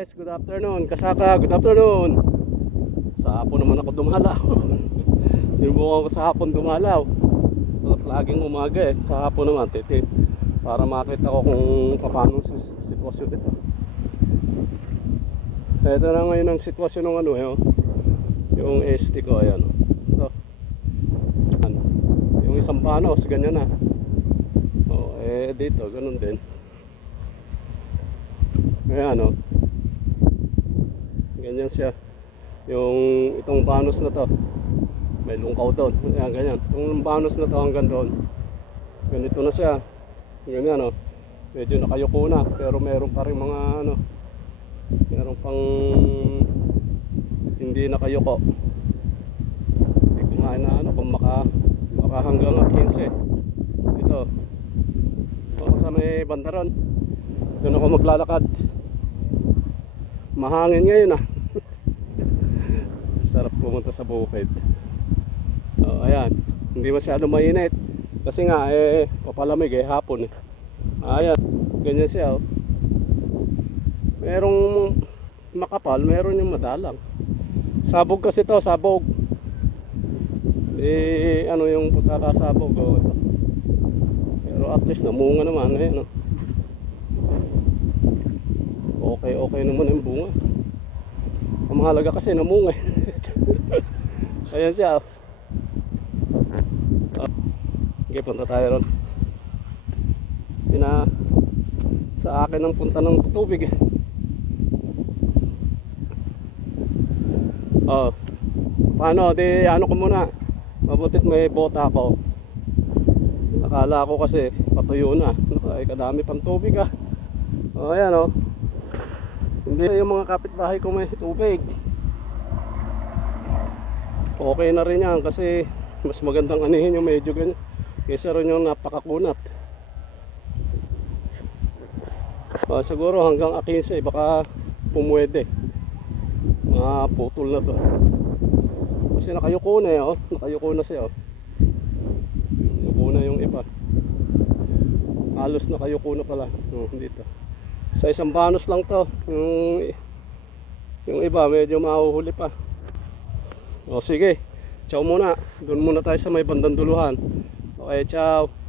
guys, good afternoon. Kasaka, good afternoon. Sa hapon naman ako dumalaw. Sinubukan ko sa hapon dumalaw. Laging umaga eh. Sa hapon naman, titi. Para makita ko kung paano sitwasyon dito. Ito na ngayon ang sitwasyon ng ano eh. Yung ST ko, ayan. Ito. Yung isang panos, ganyan na. Dito, ganun din. Ayan ganyan siya. Yung itong banos na to may lungkaw doon. Ayan, ganyan. Itong banos na to hanggang doon, ganito na siya. Ganyan medyo nakayuko na. Pero meron pa rin mga meron pang hindi nakayuko. Hindi kumain na kung maka hanggang 15. Ito ako sa may bandaron. Doon ako maglalakad. Mahangin ngayon Sarap pumunta sa bukid. Ayan, hindi masyado mainit. Kasi nga papalamig hapon Ayan, ganyan siya Merong makapal, meron yung madalang. Sabog kasi to, sabog. Ano yung pagkakasabog ito. Pero at least namunga naman Okay naman yung bunga. Ang mahalaga kasi namunga. Ayan siya Okay, punta tayo ron. Sa akin ang punta ng tubig paano, ano ko muna. Mabutit may bota ako. Akala ko kasi patuyo na. Ay, kadami pang tubig ayan Hindi yung mga kapitbahay ko may tubig. Okay na rin yan kasi mas magandang anihin yung medyo ganyan kaysa rin yung napakakunat. Siguro hanggang 15 baka pumwede. Putol na to. Kasi nakayuko na nakayuko na siya Nakayuko na yung iba. Halos nakayuko na pala dito. Sa isang banos lang to. Yung iba medyo mahuhuli pa. Sige, ciao muna. Doon muna tayo sa may bandang duluhan. Okay, ciao.